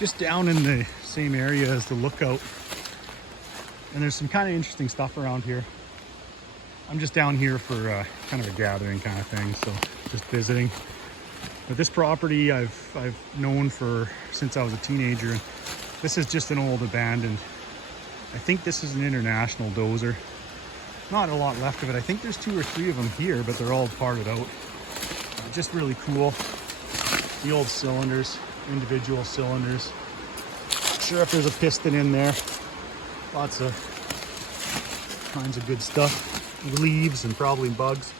just down in the same area as the lookout. And there's some kind of interesting stuff around here. I'm just down here for kind of a gathering kind of thing, so just visiting. But this property I've known since I was a teenager. This is just an old abandoned. I think this is an international dozer. Not a lot left of it. I think there's 2 or 3 of them here, but they're all parted out. Just really cool. The old cylinders, individual cylinders. Not sure if there's a piston in there. Lots of kinds of good stuff. Leaves and probably bugs.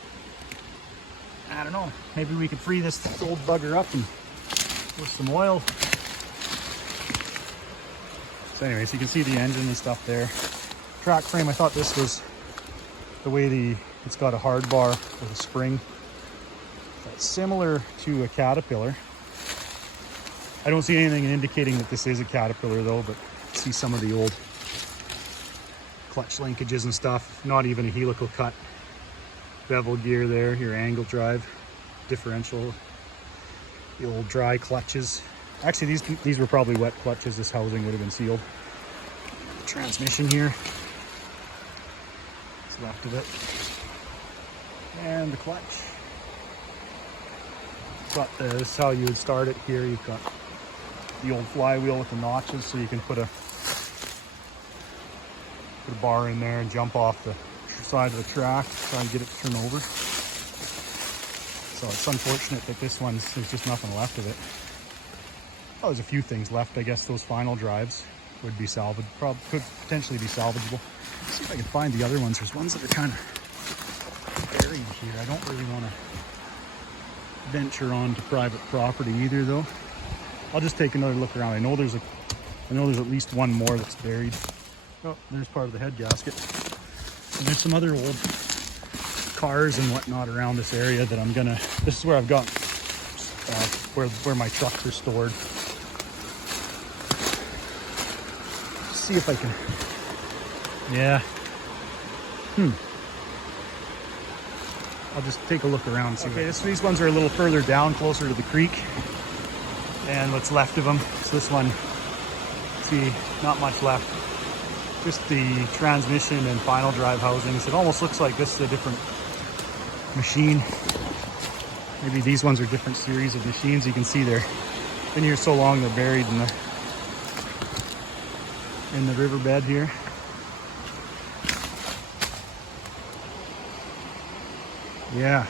I don't know. Maybe we could free this old bugger up and with some oil. So anyways, you can see the engine and stuff there. Track frame, I thought this was the way it's got a hard bar with a spring. That's similar to a Caterpillar. I don't see anything indicating that this is a Caterpillar though, but see some of the old clutch linkages and stuff. Not even a helical cut. Bevel gear there, your angle drive, differential, the old dry clutches. Actually, these were probably wet clutches. This housing would have been sealed. The transmission here. What's left of it. And the clutch. This is how you would start it here. You've got the old flywheel with the notches, so you can put a bar in there and jump off the side of the track, try and get it to turn over. So it's unfortunate that this there's just nothing left of it. Oh, there's a few things left. I guess those final drives would be salvaged, could potentially be salvageable. Let's see if I can find the other ones. There's ones that are kind of buried here. I don't really want to venture onto private property either though. I'll just take another look around. I know there's at least one more that's buried. Oh, there's part of the head gasket. And there's some other old cars and whatnot around this area that this is where I've got, where my trucks are stored. See if I can, yeah. I'll just take a look around and see. Okay, these ones are a little further down, closer to the creek. And what's left of them. So this one, see, not much left. Just the transmission and final drive housings. It almost looks like this is a different machine. Maybe these ones are different series of machines. You can see they're been here so long they're buried in the riverbed here. Yeah.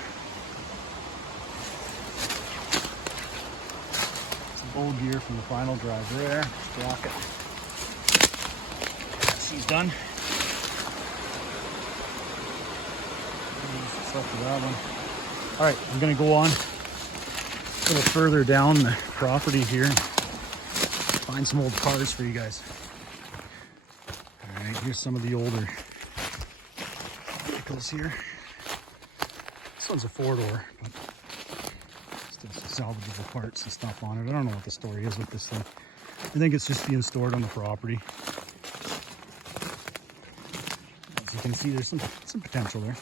Some old gear from the final drive there. Sprocket. He's done. What's left of that one? All right, I'm gonna go on a little further down the property here and find some old cars for you guys. All right, here's some of the older vehicles here. This one's a 4-door, but still some salvageable parts and stuff on it. I don't know what the story is with this thing. I think it's just being stored on the property. As you can see, there's some potential there.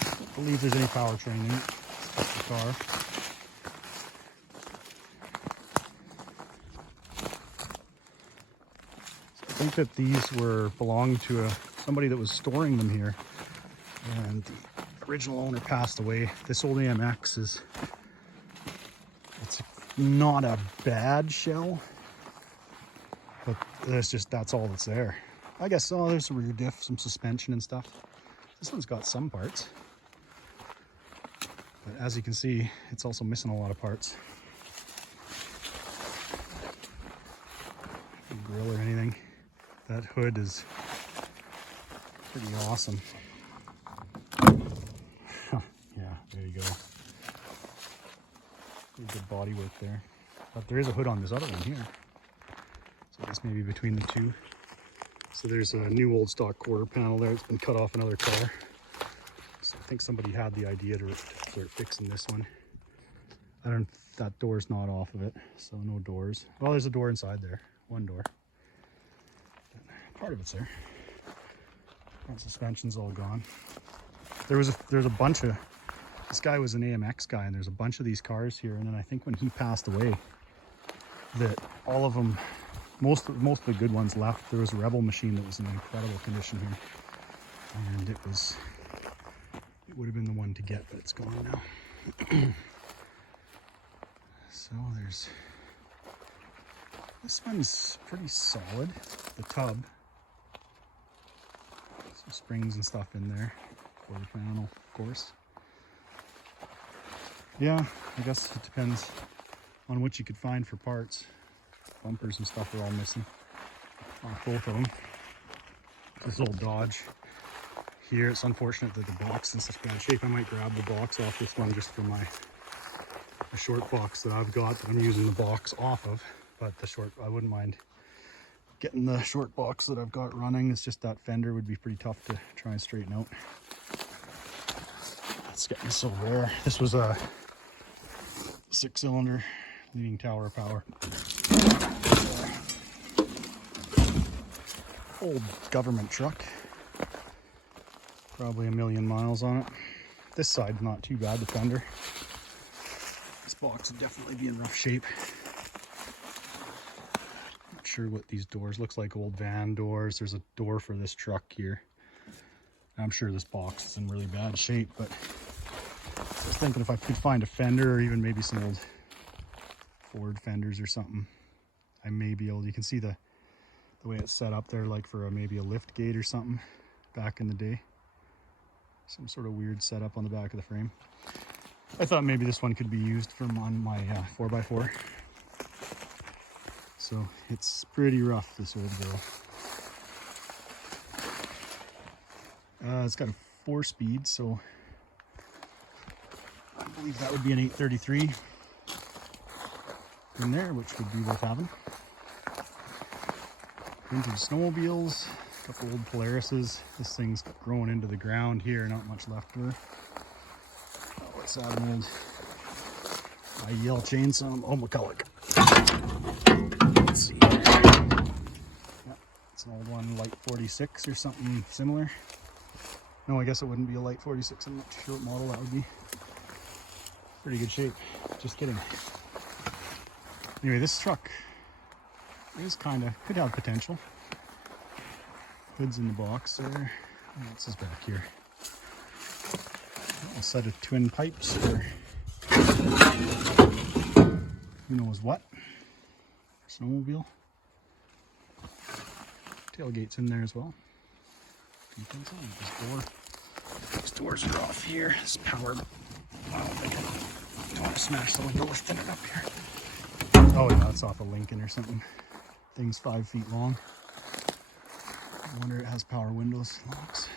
I don't believe there's any powertrain in it. It's just the car. So I think that these belonged to somebody that was storing them here, and the original owner passed away. This old AMX it's not a bad shell, but that's all that's there. I guess, there's a rear diff, some suspension and stuff. This one's got some parts. But as you can see, it's also missing a lot of parts. No grill or anything. That hood is pretty awesome. Yeah, there you go. Pretty good body work there. But there is a hood on this other one here. So this may be between the two. So there's a new old stock quarter panel there. It's been cut off another car. So I think somebody had the idea to start fixing this one. That door's not off of it, so no doors. Well, there's a door inside there, one door. But part of it's there. Front suspension's all gone. There's a bunch of, this guy was an AMX guy, and there's a bunch of these cars here, and then I think when he passed away, that all of them, most of the good ones left. There was a Rebel machine that was in incredible condition here, and it would have been the one to get, but it's gone now. So there's, this one's pretty solid, the tub. Some springs and stuff in there, quarter panel, of course. Yeah, I guess it depends on what you could find for parts. Bumpers and stuff are all missing off both of them. This old Dodge here, it's unfortunate that the box is in such bad shape. I might grab the box off this one just for my short box that I've got that I'm using the box off of. But the short, I wouldn't mind getting the short box that I've got running. It's just that fender would be pretty tough to try and straighten out. Let's get this over there. This was a 6-cylinder leading tower power. Old government truck. Probably 1,000,000 miles on it. This side's not too bad, the fender. This box would definitely be in rough shape. Not sure what these doors looks like, old van doors. There's a door for this truck here. I'm sure this box is in really bad shape, but I was thinking if I could find a fender or even maybe some old Ford fenders or something, I may be able to, you can see the way it's set up there, like for maybe a lift gate or something back in the day. Some sort of weird setup on the back of the frame. I thought maybe this one could be used on my 4x4. So it's pretty rough, this old girl. It's got a 4-speed, so I believe that would be an 833 in there, which would be worth having. Vintage snowmobiles, a couple old Polarises. This thing's growing into the ground here, not much left of her. Oh, let's add an old IEL chainsaw. Oh, McCulloch. Let's see here. Yep, it's an old one, light 46 or something similar. No, I guess it wouldn't be a light 46. I'm not sure what model that would be. Pretty good shape. Just kidding. Anyway, this truck is could have potential. Hood's in the box there. What else is back here? A set of twin pipes for who knows what. Snowmobile. Tailgate's in there as well. These doors are off here. It's powered. I don't want to smash the window, lift it up here. Oh yeah, that's off a Lincoln or something. Thing's 5 feet long. I wonder it has power windows, locks.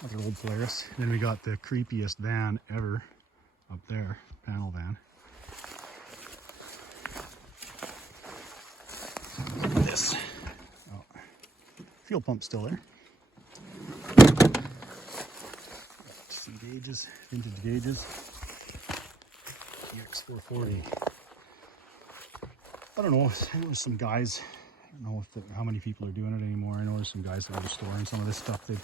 Another old Polaris. Then we got the creepiest van ever up there, panel van. This. Oh, fuel pump still there. Some gauges, vintage gauges. EX440. I don't know. There's some guys. I don't know how many people are doing it anymore. I know there's some guys that are restoring some of this stuff. They'd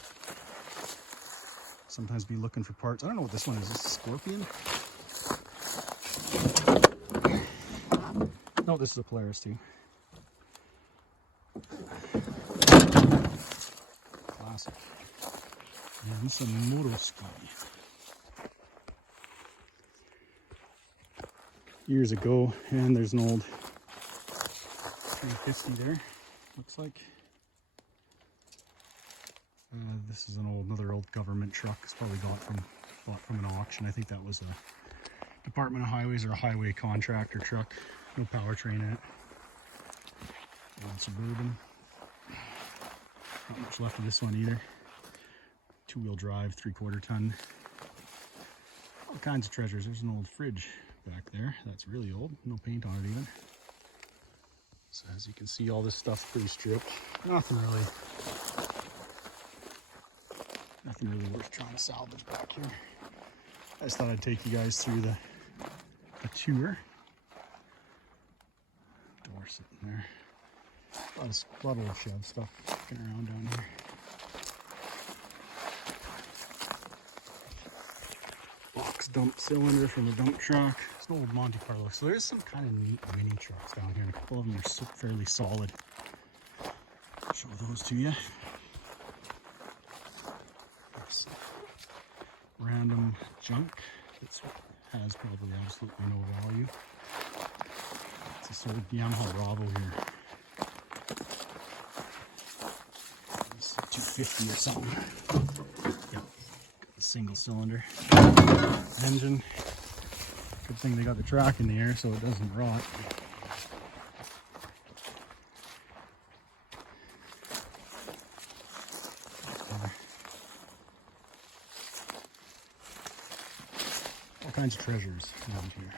sometimes be looking for parts. I don't know what this one is. Is this a Scorpion? No, this is a Polaris too. Classic. And this is a Motoski. Years ago, and there's an old 350 there, looks like. This is another old government truck. It's probably bought from an auction. I think that was a Department of Highways or a highway contractor truck. No powertrain in it. Old Suburban. Not much left of this one either. 2-wheel drive, 3/4 ton. All kinds of treasures. There's an old fridge back there. That's really old. No paint on it even. So as you can see, all this stuff's pretty stripped. Nothing really worth trying to salvage back here. I just thought I'd take you guys through the tour. Door sitting there. A lot of shed stuff kicking around down here. Box dump cylinder from a dump truck. It's an old Monte Carlo. So there's some kind of neat mini trucks down here. A couple of them are fairly solid. I'll show those to you. There's random junk that has probably absolutely no value. It's a sort of Yamaha Bravo here. It's 250 or something. Yep, a single cylinder engine. Good thing they got the track in the air so it doesn't rot. All kinds of treasures around here.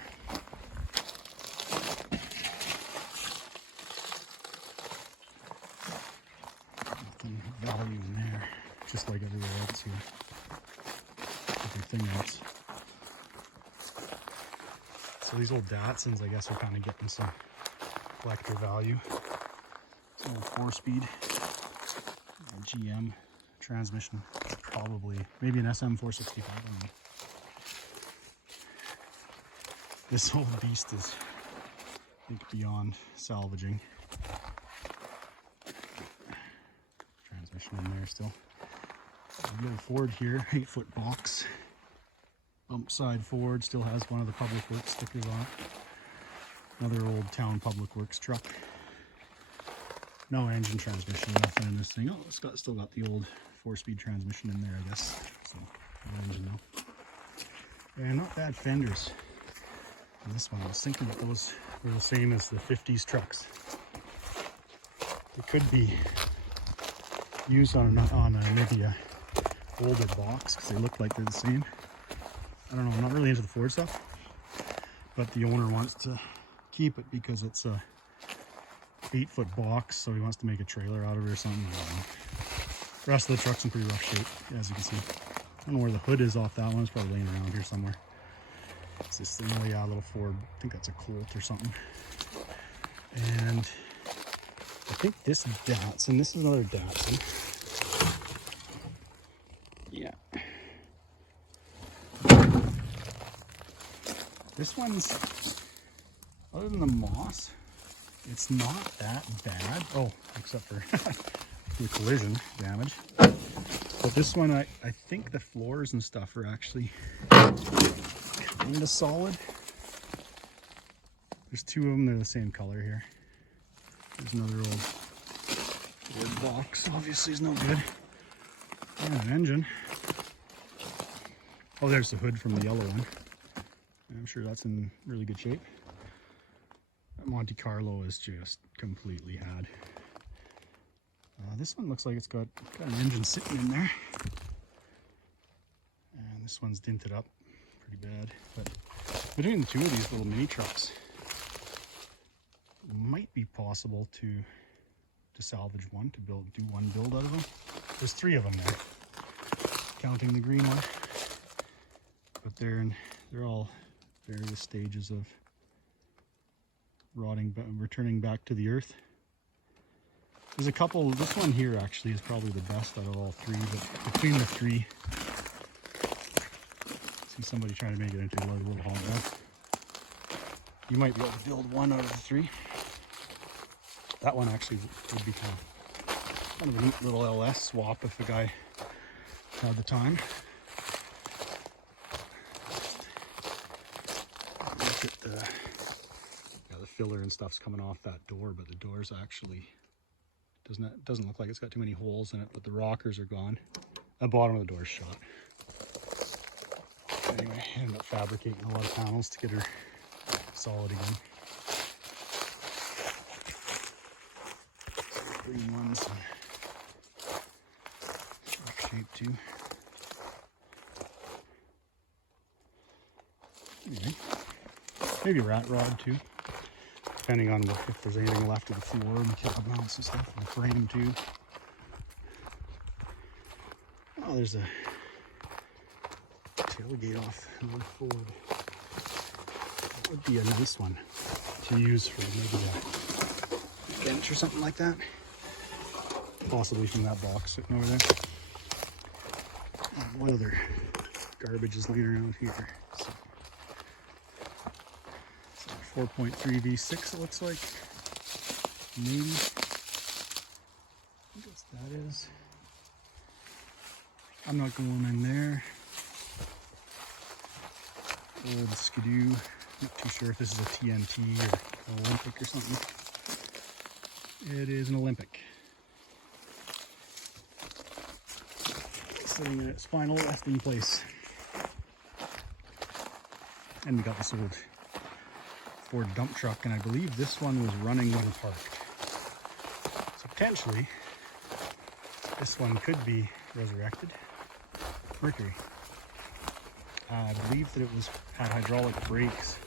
Nothing of value in there, just like everywhere else here. Everything else. So these old datsuns, I guess, are kind of getting some collector value. It's an old 4-speed GM transmission, probably maybe an SM 465. I don't know. This whole beast is, I think, beyond salvaging. Transmission in there still. A little Ford here, 8-foot box. Bump side Ford, still has one of the Public Works stickers on it. Another old town Public Works truck. No engine transmission, nothing in this thing. Oh, it's still got the old 4-speed transmission in there, I guess. So, no engine though. And not bad fenders. And this one, I was thinking that those were the same as the 50s trucks. They could be used on maybe a older box because they look like they're the same. I don't know, I'm not really into the Ford stuff, but the owner wants to keep it because it's a 8-foot box, so he wants to make a trailer out of it or something. I don't know. The rest of the truck's in pretty rough shape, as you can see. I don't know where the hood is off that one. It's probably laying around here somewhere. It's this thing, oh yeah, a little Ford. I think that's a Colt or something. And I think this Datsun, this is another Datsun. Yeah. This one's, other than the moss, it's not that bad. Oh, except for the collision damage. But this one, I think the floors and stuff are actually kind of solid. There's two of them, they're the same color here. There's another old Ford box, obviously is no good. And an engine. Oh, there's the hood from the yellow one. I'm sure that's in really good shape. That Monte Carlo is just completely had. This one looks like it's got an engine sitting in there. And this one's dinted up pretty bad. But between the two of these little mini trucks, it might be possible to salvage one, to do one build out of them. There's 3 of them there, counting the green one. But they're all various stages of rotting, returning back to the earth. There's a couple, this one here actually is probably the best out of all 3, but between the 3, see somebody trying to make it into a little hot rod. You might be able to build one out of the 3. That one actually would be kind of a neat little LS swap if the guy had the time. Look at the filler and stuff's coming off that door, but the door's actually doesn't look like it's got too many holes in it, but the rockers are gone. The bottom of the door's shot. Anyway, I ended up fabricating a lot of panels to get her solid again. Green ones, rough shape too. Anyway, maybe a rat rod too, depending on if there's anything left of the floor and the cab mounts and stuff, and the frame too. Oh, there's a tailgate off another Ford. That would be a nice one to use for maybe a bench or something like that. Possibly from that box sitting over there. And what other garbage is laying around here? So, 4.3 V6 it looks like. Maybe. I guess that is. I'm not going in there. Old Skidoo. Not too sure if this is a TNT or an Olympic or something. It is an Olympic. Sitting in its final resting place. And we got this old Ford dump truck, and I believe this one was running when parked. So potentially, this one could be resurrected. Mercury. I believe that it had hydraulic brakes.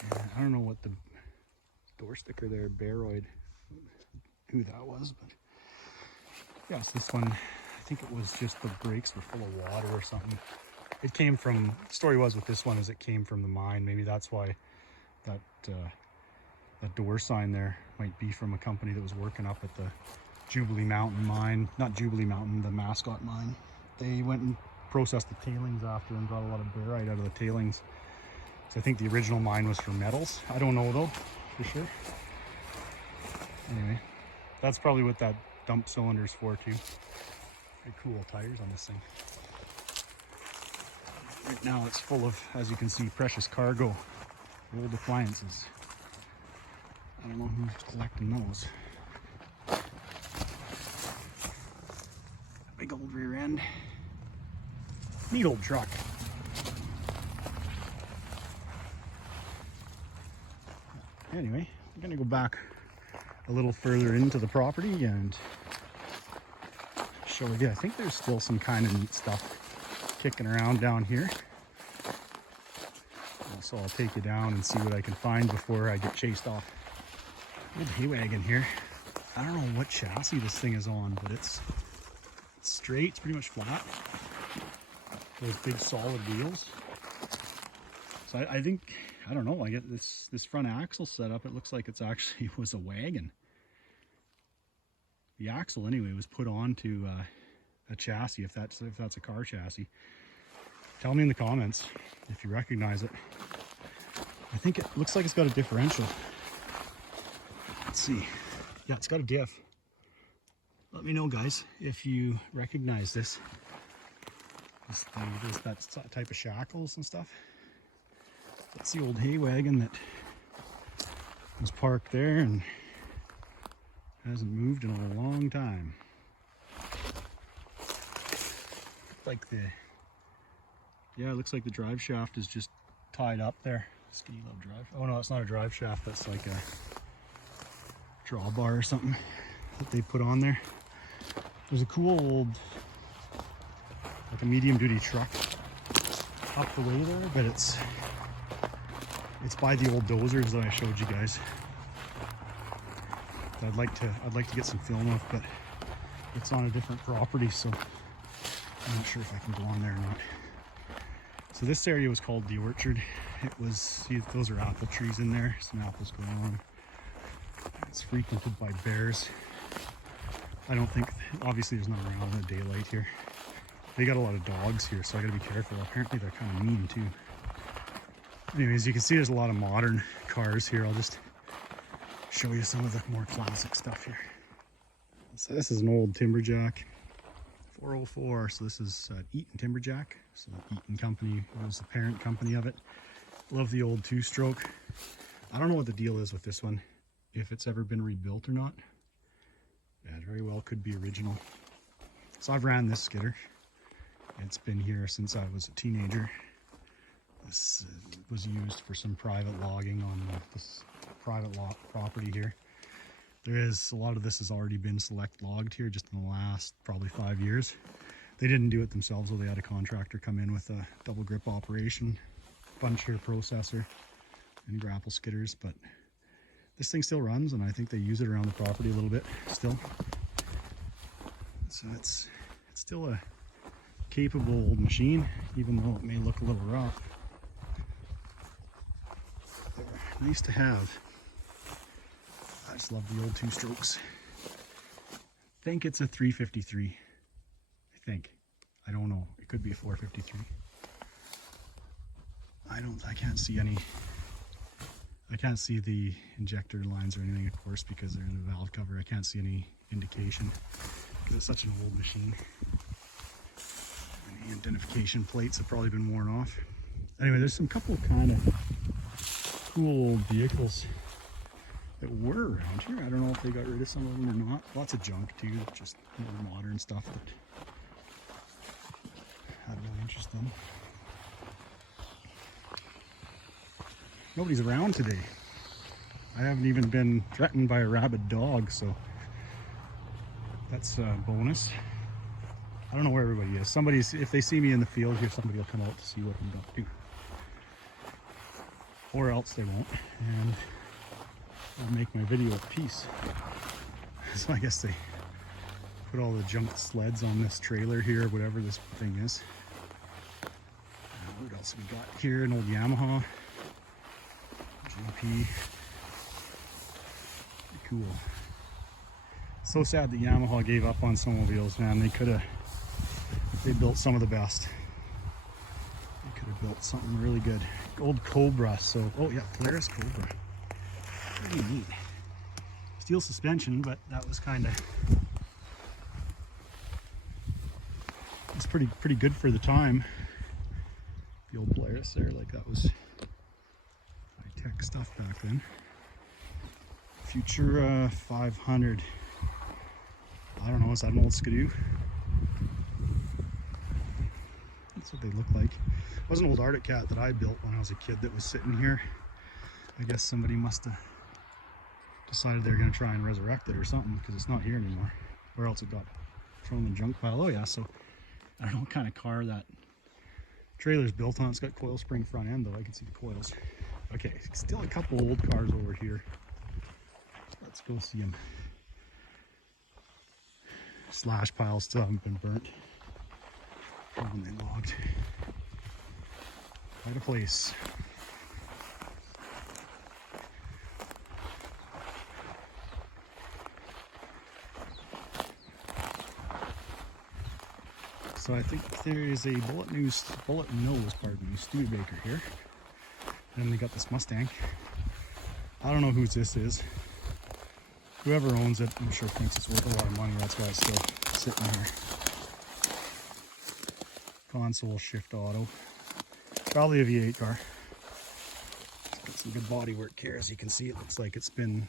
And I don't know what the door sticker there, Baroid, who that was, but yes, this one, I think it was just the brakes were full of water or something. It came from, the story was with this one is it came from the mine. Maybe that's why that door sign there might be from a company that was working up at the Jubilee Mountain mine. Not Jubilee Mountain, the Mascot mine. They went and processed the tailings after and got a lot of barite out of the tailings. So I think the original mine was for metals. I don't know though, for sure. Anyway, that's probably what that dump cylinder is for too. Very cool tires on this thing. Right now it's full of, as you can see, precious cargo, old appliances. I don't know who's collecting those. Big old rear end. Neat old truck. Anyway, I'm gonna go back a little further into the property and show you. I think there's still some kind of neat stuff kicking around down here. So I'll take you down and see what I can find before I get chased off. Old hay wagon here. I don't know what chassis this thing is on, but it's straight, it's pretty much flat. Those big solid wheels. So I think, I don't know, I get this front axle set up, it looks like it's actually was a wagon. The axle anyway was put onto a chassis, if that's a car chassis. Tell me in the comments if you recognize it. I think it looks like it's got a differential. Let's see. Yeah, it's got a diff. Let me know, guys, if you recognize this. There's that type of shackles and stuff. That's the old hay wagon that was parked there and hasn't moved in a long time. Yeah, it looks like the drive shaft is just tied up there. Skinny little drive. Oh no, it's not a drive shaft. That's like a drawbar or something that they put on there. There's a cool old, like a medium duty truck up the way there, but it's by the old dozers that I showed you guys. I'd like to get some film of, but it's on a different property, so I'm not sure if I can go on there or not. So this area was called the orchard. It was, see, those are apple trees in there, some apples growing. It's frequented by bears. I don't think, obviously there's not around in the daylight here. They got a lot of dogs here, so I gotta be careful. Apparently they're kind of mean too. Anyways, you can see there's a lot of modern cars here. I'll just show you some of the more classic stuff here. So this is an old Timberjack 404. So this is Eaton Timberjack. So Eaton Company was the parent company of it. Love the old two-stroke. I don't know what the deal is with this one, if it's ever been rebuilt or not. Yeah, it very well could be original. So I've ran this skidder. It's been here since I was a teenager. This was used for some private logging on this private lot property here. There is, a lot of this has already been select logged here just in the last probably 5 years. They didn't do it themselves, though. They had a contractor come in with a double grip operation, bunch here processor, and grapple skidders, but this thing still runs, and I think they use it around the property a little bit still. So it's still a capable old machine, even though it may look a little rough. They're nice to have. I just love the old two strokes. I think it's a 353. I think. I don't know. It could be a 453. I I can't see any. I can't see the injector lines or anything, of course, because they're in the valve cover. I can't see any indication because it's such an old machine. Any identification plates have probably been worn off. Anyway, there's some couple kind of cool old vehicles that were around here. I don't know if they got rid of some of them or not. Lots of junk too, just more modern stuff that had no interest in. Nobody's around today. I haven't even been threatened by a rabid dog, so that's a bonus. I don't know where everybody is. If they see me in the field here, somebody will come out to see what I'm up to. Or else they won't, and I'll make my video at peace. So I guess they put all the junk sleds on this trailer here, whatever this thing is. What else we got here? An old Yamaha GP. Pretty cool. So sad that Yamaha gave up on snowmobiles, man. They built some of the best. They could have built something really good. Old Cobra, so, oh yeah, Polaris Cobra. Pretty neat. Steel suspension, but that was kind of, it's pretty good for the time. The old Polaris there, like that was high-tech stuff back then. Futura 500. I don't know, is that an old Skidoo? That's what they look like. It was an old Arctic Cat that I built when I was a kid that was sitting here. I guess somebody must have decided they're going to try and resurrect it or something, because it's not here anymore. Or else it got thrown in the junk pile. Oh yeah, so I don't know what kind of car that trailer's built on. It's got coil spring front end though, I can see the coils. Okay, still a couple old cars over here. Let's go see them. Slash piles still haven't been burnt. When they logged. Quite a place. So I think there is a bullet nose, Studebaker here. And then they got this Mustang. I don't know whose this is. Whoever owns it, I'm sure thinks it's worth a lot of money. That's why it's still sitting here. Console shift auto. Probably a V8 car. It's got some good body work here. As you can see, it looks like it's been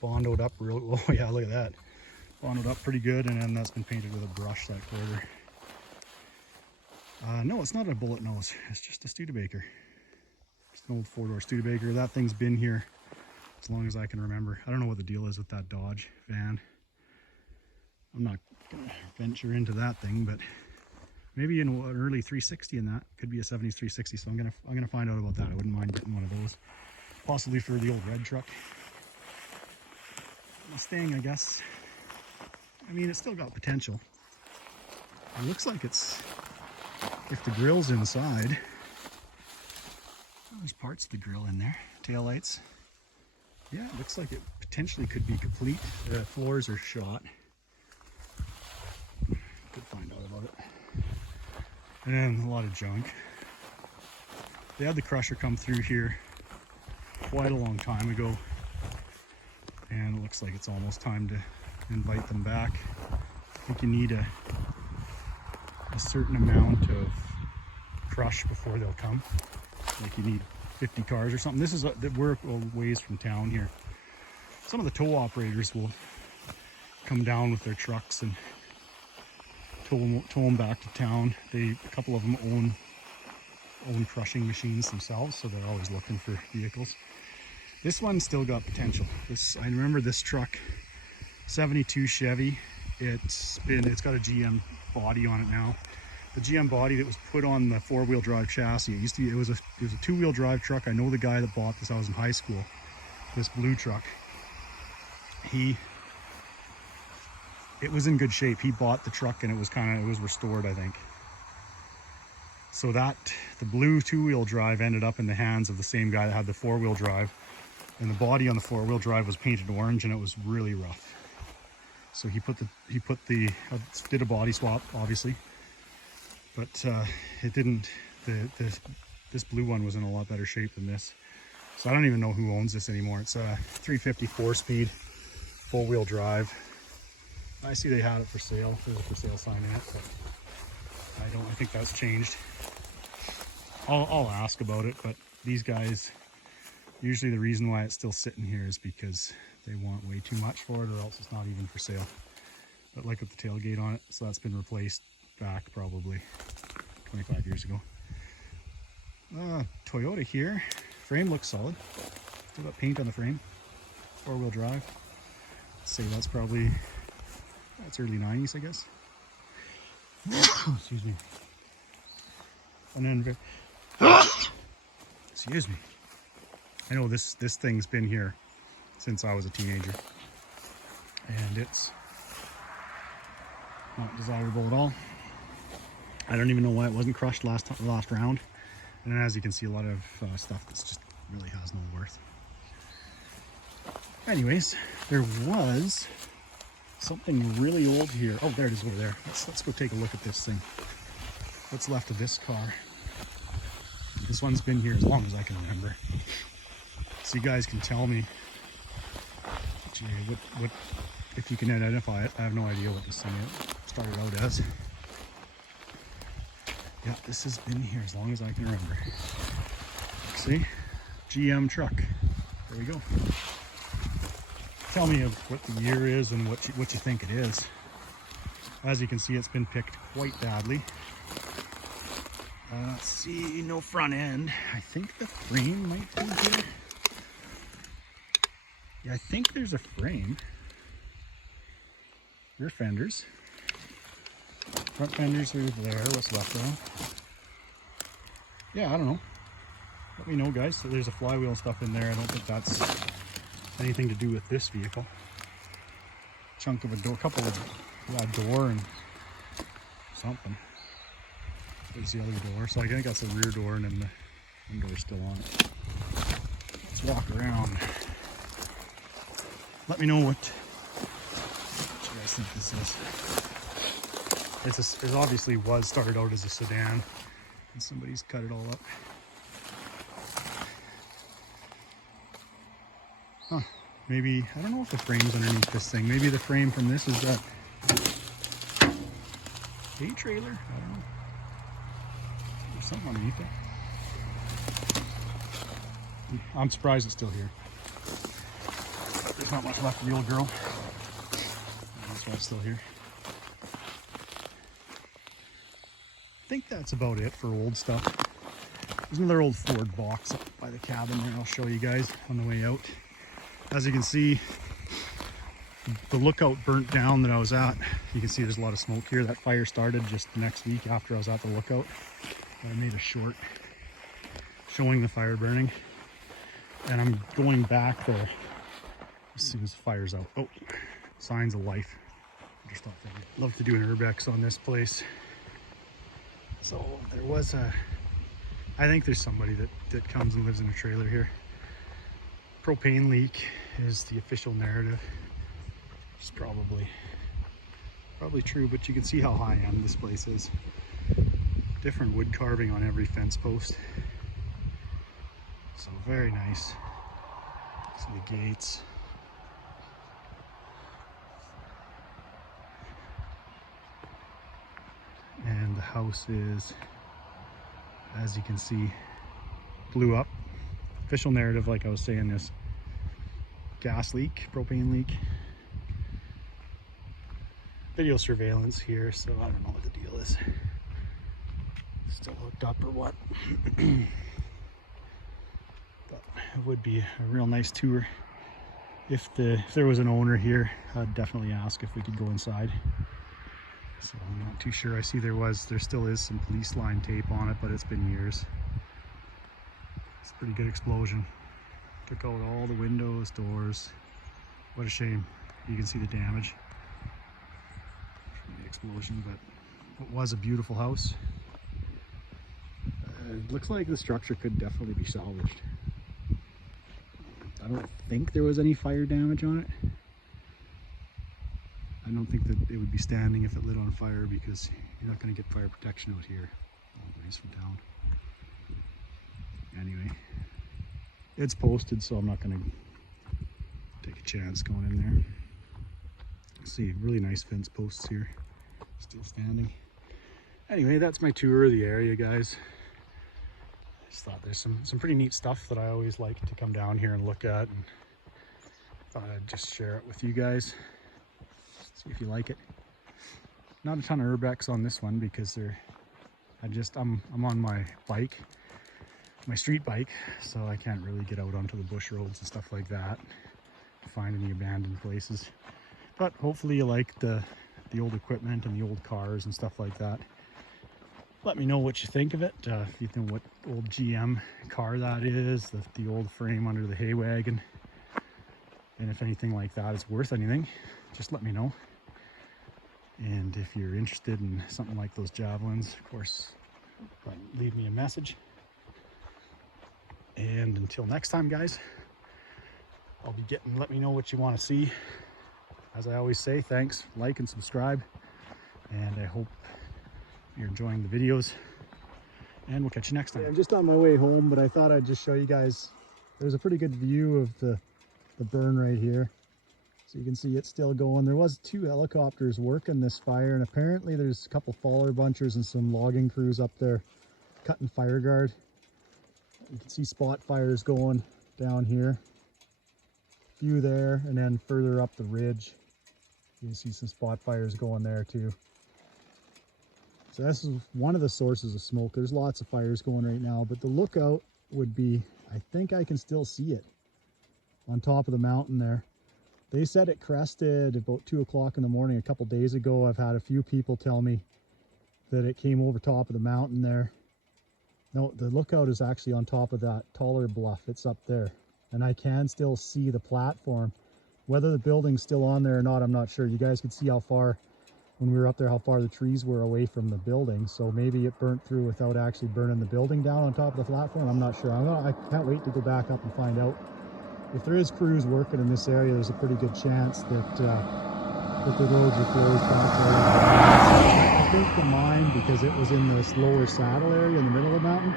bondoed up real. Oh yeah, look at that. Bondoed up pretty good, and then that's been painted with a brush, that quarter. No, it's not a bullet nose. It's just a Studebaker. It's an old four-door Studebaker. That thing's been here as long as I can remember. I don't know what the deal is with that Dodge van. I'm not gonna venture into that thing, but maybe an early 360 in that. Could be a 70s 360, so I'm gonna find out about that. I wouldn't mind getting one of those. Possibly for the old red truck. Mustang, I guess. I mean, it's still got potential. It looks like it's, if the grill's inside, oh, there's parts of the grill in there. Taillights. Yeah, it looks like it potentially could be complete. The floors are shot. Could find out about it. And then a lot of junk. They had the crusher come through here quite a long time ago, and it looks like it's almost time to invite them back. I think you need a certain amount of crush before they'll come. Like you need 50 cars or something. This is we're a ways from town here. Some of the tow operators will come down with their trucks and tow them back to town. A couple of them own crushing machines themselves, so they're always looking for vehicles. This one's still got potential. I remember this truck, 72 Chevy. It's got a GM body on it now. The GM body that was put on the four-wheel drive chassis. It was a two-wheel drive truck. I know the guy that bought this. I was in high school. This blue truck. It was in good shape. He bought the truck and it was restored, I think. So the blue two-wheel drive ended up in the hands of the same guy that had the four-wheel drive, and the body on the four-wheel drive was painted orange and it was really rough. So he did a body swap, obviously, but it didn't. The This blue one was in a lot better shape than this. So I don't even know who owns this anymore. It's a 350 4-speed, four-wheel drive. I see they had it for sale. There's a for sale sign in it, but I think that's changed. I'll ask about it, but these guys, usually the reason why it's still sitting here is because they want way too much for it, or else it's not even for sale. But look at the tailgate on it. So that's been replaced back probably 25 years ago. Toyota here. Frame looks solid. Still got paint on the frame. Four-wheel drive. Let's say that's probably, that's early 90s, I guess. Excuse me. And then, excuse me. I know this thing's been here since I was a teenager, and it's not desirable at all. I don't even know why it wasn't crushed last round. And then, as you can see, a lot of stuff that's just really has no worth. Anyways, there was something really old here. Oh, there it is over there. Let's go take a look at this thing. What's left of this car? This one's been here as long as I can remember. So you guys can tell me, gee, what if you can identify it. I have no idea what this thing started out as. Yeah, this has been here as long as I can remember. See? GM truck. There we go. Tell me what the year is and what you think it is. As you can see, it's been picked quite badly. Let's see, no front end. I think the frame might be here. Yeah, I think there's a frame. Rear fenders. Front fenders are there. What's left of them? Yeah, I don't know. Let me know, guys. So there's a flywheel and stuff in there. I don't think that's anything to do with this vehicle. Chunk of a door, couple of door and something. There's the other door. So I think that's the rear door, and then the one door's still on it. Let's walk around. Let me know what you guys think this is. It obviously was started out as a sedan, and somebody's cut it all up. Huh. Maybe, I don't know if the frame's underneath this thing. Maybe the frame from this is that hay trailer? I don't know. There's something underneath it. I'm surprised it's still here. There's not much left of the old girl. That's why it's still here. I think that's about it for old stuff. There's another old Ford box up by the cabin there. I'll show you guys on the way out. As you can see, the lookout burnt down that I was at. You can see there's a lot of smoke here. That fire started just the next week after I was at the lookout. I made a short showing the fire burning. And I'm going back there as soon as the fire's out. Oh, signs of life. Just thought I'd love to do an urbex on this place. So there was I think there's somebody that comes and lives in a trailer here. Propane leak is the official narrative. It's probably true, but you can see how high-end this place is. Different wood carving on every fence post. So very nice. See the gates. And the house is, as you can see, blew up. Official narrative, like I was saying, is gas leak, propane leak. Video surveillance here, so I don't know what the deal is. Still hooked up or what. But it would be a real nice tour. If there was an owner here, I'd definitely ask if we could go inside. So I'm not too sure. I see there still is some police line tape on it, but it's been years. It's a pretty good explosion. Took out all the windows, doors. What a shame. You can see the damage from the explosion, but it was a beautiful house. It looks like the structure could definitely be salvaged. I don't think there was any fire damage on it. I don't think that it would be standing if it lit on fire, because you're not going to get fire protection out here. All the ways from town. Anyway, it's posted, so I'm not gonna take a chance going in there. See, really nice fence posts here, still standing. Anyway, that's my tour of the area, guys. I just thought there's some pretty neat stuff that I always like to come down here and look at, and thought I'd just share it with you guys. See if you like it. Not a ton of urbex on this one because I'm on my bike, my street bike, so I can't really get out onto the bush roads and stuff like that to find any abandoned places. But hopefully you like the old equipment and the old cars and stuff like that. Let me know what you think of it. If you know what old GM car that is, the old frame under the hay wagon, and if anything like that is worth anything, just let me know. And if you're interested in something like those javelins, of course, leave me a message. And until next time, guys, I'll be let me know what you want to see. As I always say, thanks, like and subscribe, and I hope you're enjoying the videos, and we'll catch you next time. I'm just on my way home, but I thought I'd just show you guys. There's a pretty good view of the burn right here, so you can see it's still going. There was 2 helicopters working this fire, and apparently there's a couple faller bunchers and some logging crews up there cutting fire guard. You can see spot fires going down here, few there, and then further up the ridge you can see some spot fires going there too. So this is one of the sources of smoke. There's lots of fires going right now, but the lookout would be, I think I can still see it on top of the mountain there. They said it crested about 2 o'clock in the morning a couple days ago. I've had a few people tell me that it came over top of the mountain there. No, the lookout is actually on top of that taller bluff. It's up there, and I can still see the platform. Whether the building's still on there or not, I'm not sure. You guys could see how far, when we were up there, how far the trees were away from the building. So maybe it burnt through without actually burning the building down on top of the platform. I'm not sure. I can't wait to go back up and find out. If there is crews working in this area, there's a pretty good chance that the roads are closed back there. I think the mine, because it was in this lower saddle area in the middle of the mountain,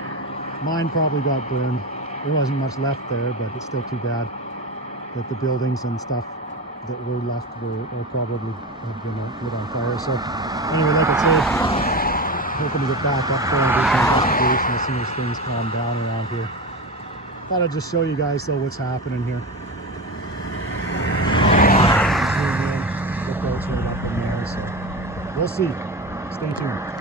mine probably got burned. There wasn't much left there, but it's still too bad that the buildings and stuff that were left were probably have been lit on fire. So anyway, like I said, hoping to get back up there and do some investigation as soon as things calm down around here. Thought I'd just show you guys though what's happening here. Lookouts right up in there, so we'll see. Stay tuned.